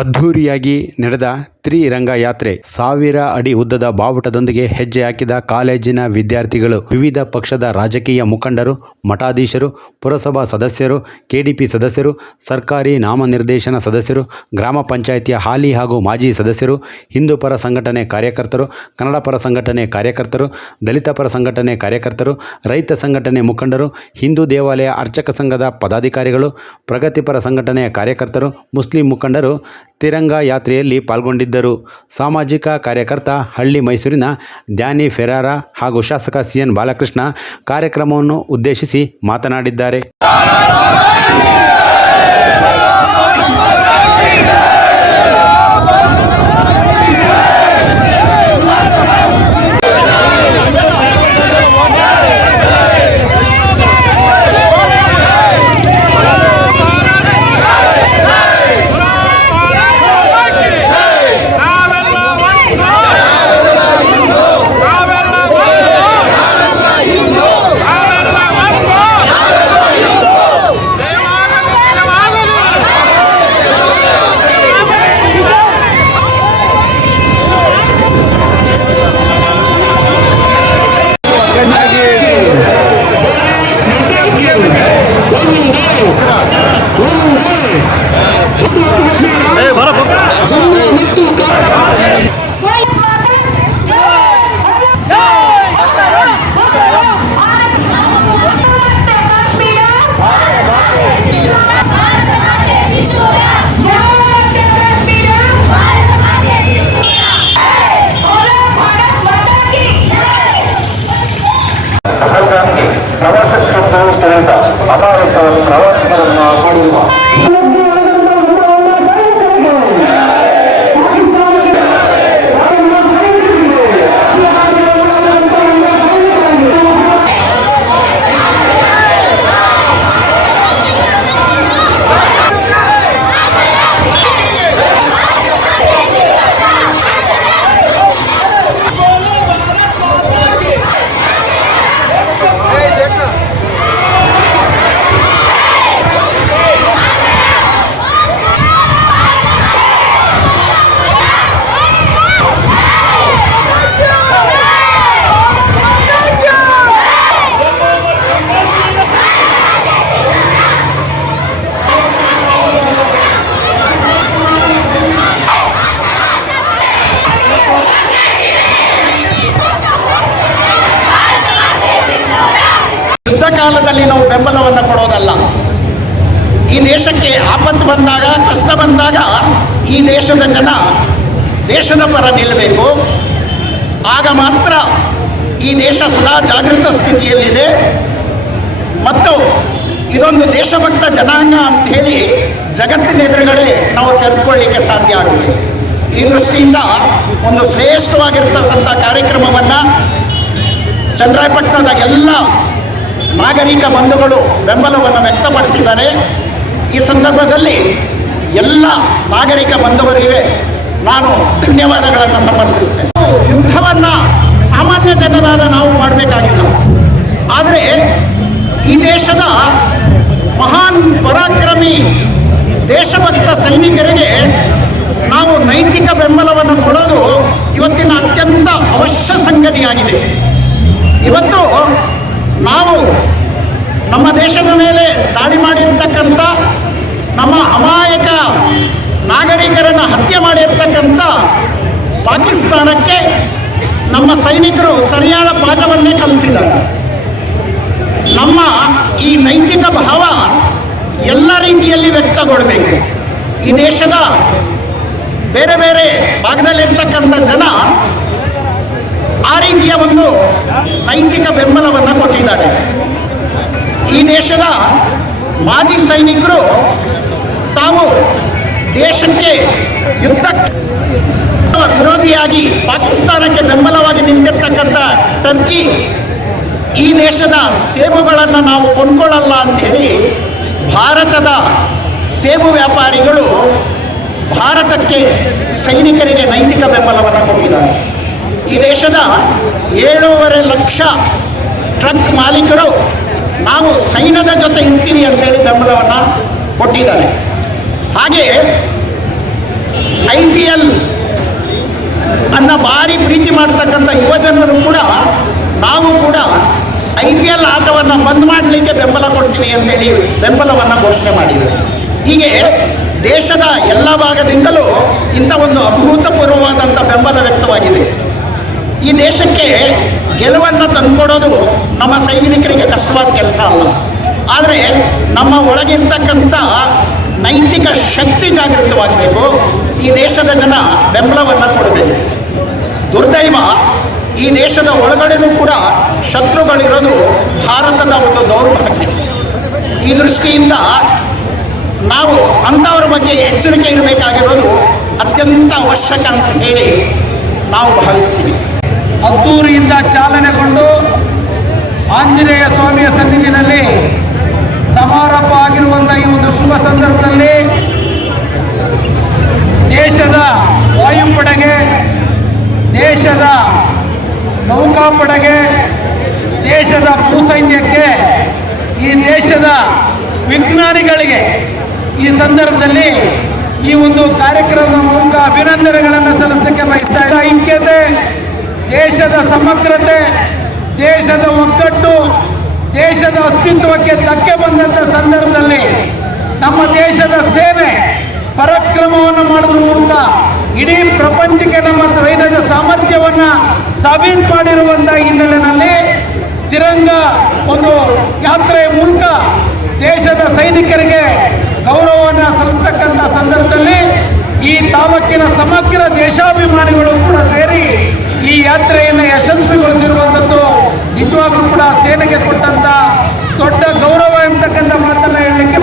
ಅದ್ಧೂರಿಯಾಗಿ ನಡೆದ ತ್ರಿರಂಗ ಯಾತ್ರೆ ಸಾವಿರ ಅಡಿ ಉದ್ದದ ಬಾವುಟದೊಂದಿಗೆ ಹೆಜ್ಜೆ ಹಾಕಿದ ಕಾಲೇಜಿನ ವಿದ್ಯಾರ್ಥಿಗಳು, ವಿವಿಧ ಪಕ್ಷದ ರಾಜಕೀಯ ಮುಖಂಡರು, ಮಠಾಧೀಶರು, ಪುರಸಭಾ ಸದಸ್ಯರು, ಕೆಡಿಪಿ ಸದಸ್ಯರು, ಸರ್ಕಾರಿ ನಾಮನಿರ್ದೇಶನ ಸದಸ್ಯರು, ಗ್ರಾಮ ಪಂಚಾಯಿತಿಯ ಹಾಲಿ ಹಾಗೂ ಮಾಜಿ ಸದಸ್ಯರು, ಹಿಂದೂ ಪರ ಸಂಘಟನೆ ಕಾರ್ಯಕರ್ತರು, ಕನ್ನಡ ಪರ ಸಂಘಟನೆ ಕಾರ್ಯಕರ್ತರು, ದಲಿತ ಪರ ಸಂಘಟನೆ ಕಾರ್ಯಕರ್ತರು, ರೈತ ಸಂಘಟನೆ ಮುಖಂಡರು, ಹಿಂದೂ ದೇವಾಲಯ ಅರ್ಚಕ ಸಂಘದ ಪದಾಧಿಕಾರಿಗಳು ಪ್ರಗತಿಪರ ಸಂಘಟನೆಯ ಕಾರ್ಯಕರ್ತರು, ಮುಸ್ಲಿಂ ಮುಖಂಡರು ತಿರಂಗ ಯಾತ್ರೆಯಲ್ಲಿ ಪಾಲ್ಗೊಂಡಿದ್ದರು ಸಾಮಾಜಿಕ ಕಾರ್ಯಕರ್ತ ಹಳ್ಳಿ ಮೈಸೂರಿನ ದ್ಯಾನಿ ಫೆರಾರ ಹಾಗೂ ಶಾಸಕ ಸಿ ಎನ್ ಬಾಲಕೃಷ್ಣ ಕಾರ್ಯಕ್ರಮವನ್ನು ಉದ್ದೇಶಿಸಿ ಮಾತನಾಡಿದ್ದಾರೆ. Bye. ಕಾಲದಲ್ಲಿ ನಾವು ಬೆಂಬಲವನ್ನು ಕೊಡೋದಲ್ಲ. ಈ ದೇಶಕ್ಕೆ ಆಪತ್ತು ಬಂದಾಗ, ಕಷ್ಟ ಬಂದಾಗ ಈ ದೇಶದ ಜನ ದೇಶದ ಪರ ನಿಲ್ಲಬೇಕು. ಆಗ ಮಾತ್ರ ಈ ದೇಶ ಸದಾ ಜಾಗೃತ ಸ್ಥಿತಿಯಲ್ಲಿದೆ. ಮತ್ತು ಇದೊಂದು ದೇಶಭಕ್ತ ಜನಾಂಗ ಅಂತ ಹೇಳಿ ಜಗತ್ತಿನ ಎದುರುಗಡೆ ನಾವು ತೆರೆದುಕೊಳ್ಳಿಕ್ಕೆ ಸಾಧ್ಯ ಆಗುತ್ತೆ ಈ ದೃಷ್ಟಿಯಿಂದ ಒಂದು ಶ್ರೇಷ್ಠವಾಗಿರ್ತಕ್ಕಂಥ ಕಾರ್ಯಕ್ರಮವನ್ನು ಚಂದ್ರಾಯಪಟ್ಟಣದ ಎಲ್ಲ ನಾಗರಿಕ ಬಂಧುಗಳು ಬೆಂಬಲವನ್ನು ವ್ಯಕ್ತಪಡಿಸಿದ್ದಾರೆ. ಈ ಸಂದರ್ಭದಲ್ಲಿ ಎಲ್ಲ ನಾಗರಿಕ ಬಂಧುವರಿಗೆ ನಾನು ಧನ್ಯವಾದಗಳನ್ನು ಸಮರ್ಪಿಸ್ತೇನೆ ಯುದ್ಧವನ್ನು ಸಾಮಾನ್ಯ ಜನರಾದ ನಾವು ಮಾಡಬೇಕಾಗಿಲ್ಲ. ಆದರೆ ಈ ದೇಶದ ಮಹಾನ್ ಪರಾಕ್ರಮಿ ದೇಶಭಕ್ತ ಸೈನಿಕರಿಗೆ ನಾವು ನೈತಿಕ ಬೆಂಬಲವನ್ನು ಕೊಡೋದು ಇವತ್ತಿನ ಅತ್ಯಂತ ಅವಶ್ಯ ಸಂಗತಿಯಾಗಿದೆ. ಇವತ್ತು ನಾವು ನಮ್ಮ ದೇಶದ ಮೇಲೆ ದಾಳಿ ಮಾಡಿರ್ತಕ್ಕಂಥ, ನಮ್ಮ ಅಮಾಯಕ ನಾಗರಿಕರನ್ನು ಹತ್ಯೆ ಮಾಡಿರ್ತಕ್ಕಂಥ ಪಾಕಿಸ್ತಾನಕ್ಕೆ ನಮ್ಮ ಸೈನಿಕರು ಸರಿಯಾದ ಪಾಠವನ್ನೇ ಕಲಿಸಿದ್ದಾರೆ. ನಮ್ಮ ಈ ನೈತಿಕ ಭಾವ ಎಲ್ಲ ರೀತಿಯಲ್ಲಿ ವ್ಯಕ್ತಗೊಳ್ಬೇಕು. ಈ ದೇಶದ ಬೇರೆ ಬೇರೆ ಭಾಗದಲ್ಲಿರ್ತಕ್ಕಂಥ ಜನ ಆ ರೀತಿಯ ಒಂದು ನೈತಿಕ ಬೆಂಬಲವನ್ನು ಕೊಟ್ಟಿದ್ದಾರೆ. ಈ ದೇಶದ ಮಾಜಿ ಸೈನಿಕರು ತಾವು ದೇಶಕ್ಕೆ ಯುದ್ಧ ವಿರೋಧಿಯಾಗಿ ಪಾಕಿಸ್ತಾನಕ್ಕೆ ಬೆಂಬಲವಾಗಿ ನಿಂತಿರ್ತಕ್ಕಂಥ ಟರ್ಕಿ ಈ ದೇಶದ ಸೇಬುಗಳನ್ನು ನಾವು ಕೊಂಡ್ಕೊಳ್ಳಲ್ಲ ಅಂತೇಳಿ ಭಾರತದ ಸೇಬು ವ್ಯಾಪಾರಿಗಳು ಭಾರತಕ್ಕೆ ಸೈನಿಕರಿಗೆ ನೈತಿಕ ಬೆಂಬಲವನ್ನು ಕೊಟ್ಟಿದ್ದಾರೆ. ಈ ದೇಶದ ಏಳೂವರೆ ಲಕ್ಷ ಟ್ರಕ್ ಮಾಲೀಕರು ನಾವು ಸೈನ್ಯದ ಜೊತೆ ಇರ್ತೀವಿ ಅಂತೇಳಿ ಬೆಂಬಲವನ್ನು ಕೊಟ್ಟಿದ್ದಾರೆ. ಹಾಗೆ ಐ ಪಿ ಎಲ್ ಅನ್ನ ಭಾರಿ ಪ್ರೀತಿ ಮಾಡ್ತಕ್ಕಂಥ ಯುವಜನರು ಕೂಡ ನಾವು ಕೂಡ ಐ ಪಿ ಎಲ್ ಆಟವನ್ನು ಬಂದ್ ಮಾಡಲಿಕ್ಕೆ ಬೆಂಬಲ ಕೊಡ್ತೀವಿ ಅಂತೇಳಿ ಬೆಂಬಲವನ್ನು ಘೋಷಣೆ ಮಾಡಿದರು ಹೀಗೆ ದೇಶದ ಎಲ್ಲ ಭಾಗದಿಂದಲೂ ಇಂಥ ಒಂದು ಅಭೂತಪೂರ್ವವಾದಂಥ ಬೆಂಬಲ ವ್ಯಕ್ತವಾಗಿದೆ. ಈ ದೇಶಕ್ಕೆ ಗೆಲುವನ್ನು ತಂದುಕೊಡೋದು ನಮ್ಮ ಸೈನಿಕರಿಗೆ ಕಷ್ಟವಾದ ಕೆಲಸ ಅಲ್ಲ. ಆದರೆ ನಮ್ಮ ಒಳಗಿರ್ತಕ್ಕಂಥ ನೈತಿಕ ಶಕ್ತಿ ಜಾಗೃತವಾಗಬೇಕು ಈ ದೇಶದ ಜನ ಬೆಂಬಲವನ್ನು ಕೊಡಬೇಕು. ದುರ್ದೈವ ಈ ದೇಶದ ಒಳಗಡೆನೂ ಕೂಡ ಶತ್ರುಗಳಿರೋದು ಭಾರತದ ಒಂದು ದೌರ್ಭಾಗ್ಯ. ಈ ದೃಷ್ಟಿಯಿಂದ ನಾವು ಅಂಥವ್ರ ಬಗ್ಗೆ ಎಚ್ಚರಿಕೆ ಇರಬೇಕಾಗಿರೋದು ಅತ್ಯಂತ ಅವಶ್ಯಕ ಅಂತ ಹೇಳಿ ನಾವು ಭಾವಿಸ್ತೀವಿ. ಅದ್ದೂರಿಯಿಂದ ಚಾಲನೆಗೊಂಡು ಆಂಜನೇಯ ಸ್ವಾಮಿಯ ಸನ್ನಿಧಿನಲ್ಲಿ ಸಮಾರಂಭ ಆಗಿರುವಂಥ ಈ ಒಂದು ಶುಭ ಸಂದರ್ಭದಲ್ಲಿ ದೇಶದ ವಾಯುಪಡೆಗೆ, ದೇಶದ ನೌಕಾಪಡೆಗೆ, ದೇಶದ ಭೂಸೈನ್ಯಕ್ಕೆ ಈ ದೇಶದ ವಿಜ್ಞಾನಿಗಳಿಗೆ ಈ ಸಂದರ್ಭದಲ್ಲಿ ಈ ಒಂದು ಕಾರ್ಯಕ್ರಮದ ಮೂಲಕ ಅಭಿನಂದನೆಗಳನ್ನು ಸಲ್ಲಿಸಲಿಕ್ಕೆ ಬಯಸ್ತಾ ಸಮಗ್ರತೆ, ದೇಶದ ಒಗ್ಗಟ್ಟು, ದೇಶದ ಅಸ್ತಿತ್ವಕ್ಕೆ ಧಕ್ಕೆ ಬಂದಂಥ ಸಂದರ್ಭದಲ್ಲಿ ನಮ್ಮ ದೇಶದ ಸೇನೆ ಪರಾಕ್ರಮವನ್ನು ಮಾಡೋದ್ರ ಮೂಲಕ ಇಡೀ ಪ್ರಪಂಚಕ್ಕೆ ನಮ್ಮ ಸೈನ್ಯದ ಸಾಮರ್ಥ್ಯವನ್ನು ಸಾಬೀತು ಮಾಡಿರುವಂಥ ಹಿನ್ನೆಲೆಯಲ್ಲಿ ತಿರಂಗ ಒಂದು ಯಾತ್ರೆಯ ಮೂಲಕ ದೇಶದ ಸೈನಿಕರಿಗೆ ಗೌರವವನ್ನು ಸಲ್ಲಿಸ್ತಕ್ಕಂಥ ಸಂದರ್ಭದಲ್ಲಿ ಈ ತಾಲೂಕಿನ ಸಮಗ್ರ ದೇಶಾಭಿಮಾನಿಗಳು ಕೂಡ ಸೇರಿ ಈ ಯಾತ್ರೆಯನ್ನು ಯಶಸ್ವಿಗೊಳಿಸಿರುವಂಥದ್ದು ನಿಜವಾಗ್ಲೂ ಕೂಡ ಸೇನೆಗೆ ಕೊಟ್ಟಂತ ದೊಡ್ಡ ಗೌರವ ಎಂಬತಕ್ಕಂಥ ಮಾತನ್ನ ಹೇಳಲಿಕ್ಕೆ